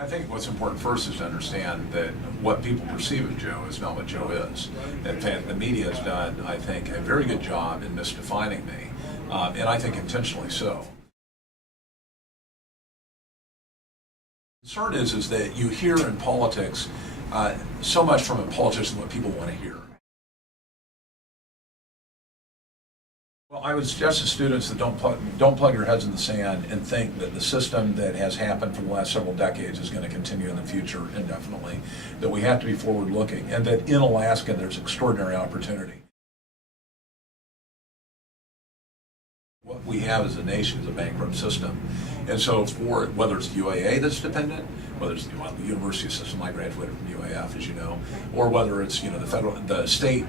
I think what's important first is to understand that what people perceive of Joe is not what Joe is. In fact, the media has done, I think, a very good job in misdefining me, and I think intentionally so. The concern is that you hear in politics so much from a politician what people want to hear. Well, I would suggest to students that don't plug your heads in the sand and think that the system that has happened for the last several decades is going to continue in the future indefinitely, that we have to be forward-looking, and that in Alaska there's extraordinary opportunity. What we have as a nation is a bankrupt system. And so for whether it's the UAA that's dependent, whether it's the university system, I graduated from UAF, as you know, or whether it's the state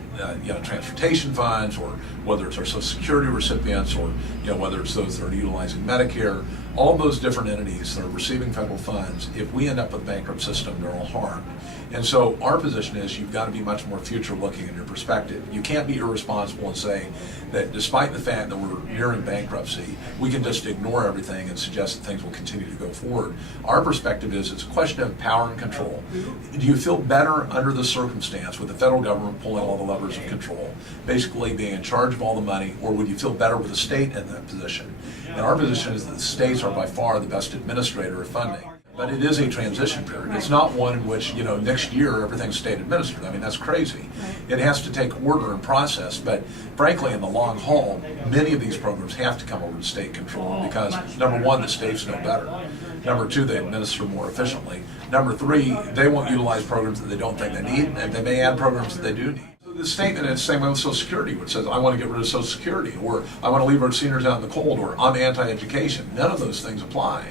transportation funds, or whether it's our Social Security recipients, or whether it's those that are utilizing Medicare, all those different entities that are receiving federal funds, if we end up with a bankrupt system, they're all harmed. And so our position is you've got to be much more future-looking in your perspective. You can't be irresponsible and say that despite the fact that we're nearing bankruptcy, we can just ignore everything and suggest that things will continue to go forward. Our perspective is it's a question of power and control. Do you feel better under the circumstance with the federal government pulling all the levers of control, basically being in charge of all the money, or would you feel better with the state in that position? And our position is that the states are by far the best administrator of funding. But it is a transition period. It's not one in which, next year everything's state administered. I mean, that's crazy. It has to take order and process, but frankly, in the long haul, many of these programs have to come over to state control because, number one, the states know better. Number two, they administer more efficiently. Number three, they won't utilize programs that they don't think they need, and they may add programs that they do need. The statement is the same way with Social Security, which says, I want to get rid of Social Security, or I want to leave our seniors out in the cold, or I'm anti-education. None of those things apply.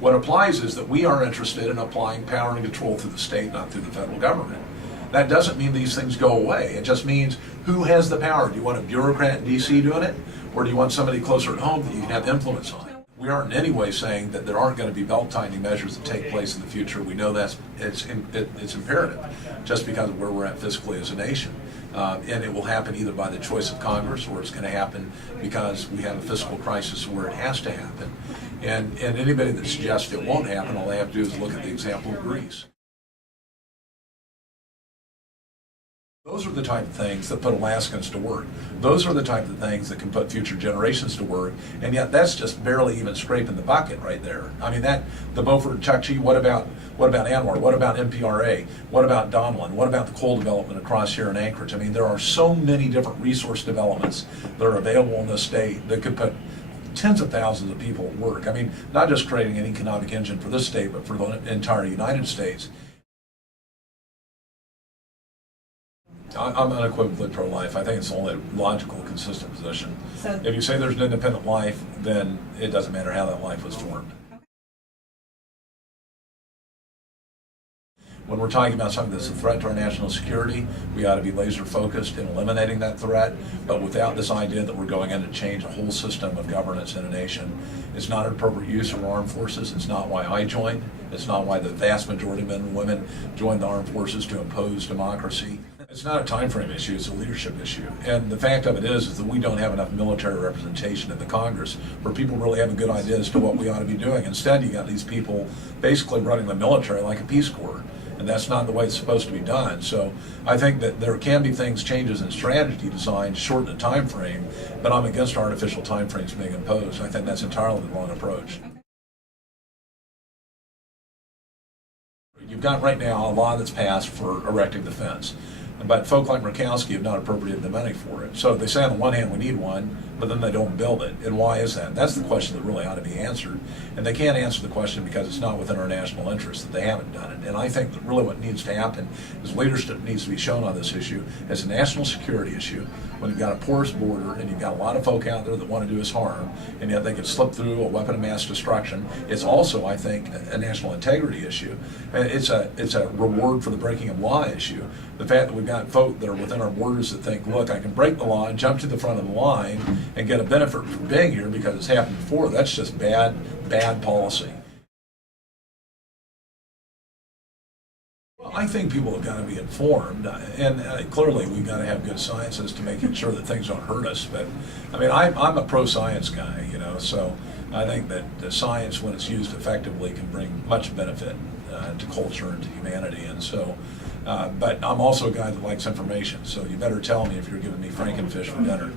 What applies is that we are interested in applying power and control through the state, not through the federal government. That doesn't mean these things go away. It just means who has the power. Do you want a bureaucrat in D.C. doing it, or do you want somebody closer at home that you can have influence on? We aren't in any way saying that there aren't going to be belt-tightening measures that take place in the future. We know it's imperative, just because of where we're at fiscally as a nation. And it will happen either by the choice of Congress, or it's going to happen because we have a fiscal crisis where it has to happen. And anybody that suggests it won't happen, all they have to do is look at the example of Greece. Those are the type of things that put Alaskans to work. Those are the type of things that can put future generations to work, and yet that's just barely even scraping the bucket right there. I mean, the Beaufort and Chukchi, what about ANWR? What about MPRA? What about Donlin? What about the coal development across here in Anchorage? I mean, there are so many different resource developments that are available in this state that could put tens of thousands of people at work. I mean, not just creating an economic engine for this state, but for the entire United States. I'm unequivocally pro-life. I think it's the only logical, consistent position. So, if you say there's an independent life, then it doesn't matter how that life was formed. When we're talking about something that's a threat to our national security, we ought to be laser focused in eliminating that threat, but without this idea that we're going in to change a whole system of governance in a nation. It's not an appropriate use of our armed forces. It's not why I joined. It's not why the vast majority of men and women joined the armed forces to impose democracy. It's not a time frame issue, it's a leadership issue. And the fact of it is that we don't have enough military representation in the Congress where people really have a good idea as to what we ought to be doing. Instead, you got these people basically running the military like a Peace Corps. And that's not the way it's supposed to be done. So I think that there can be changes in strategy designed to shorten the time frame, but I'm against artificial time frames being imposed. I think that's entirely the wrong approach. You've got right now a law that's passed for erecting the fence, but folk like Murkowski have not appropriated the money for it. So they say on the one hand we need one, but then they don't build it. And why is that? That's the question that really ought to be answered. And they can't answer the question because it's not within our national interest that they haven't done it. And I think that really what needs to happen is leadership needs to be shown on this issue as a national security issue. When you've got a porous border and you've got a lot of folk out there that want to do us harm, and yet they can slip through a weapon of mass destruction, it's also, I think, a national integrity issue. And it's a reward for the breaking of law issue. The fact that we've got folk that are within our borders that think, look, I can break the law and jump to the front of the line and get a benefit from being here because it's happened before, that's just bad policy. Well, I think people have got to be informed, and clearly we've got to have good sciences to making sure that things don't hurt us. But I mean, I'm a pro-science guy, so I think that the science, when it's used effectively, can bring much benefit to culture and to humanity. And so, but I'm also a guy that likes information, so you better tell me if you're giving me frankenfish for dinner.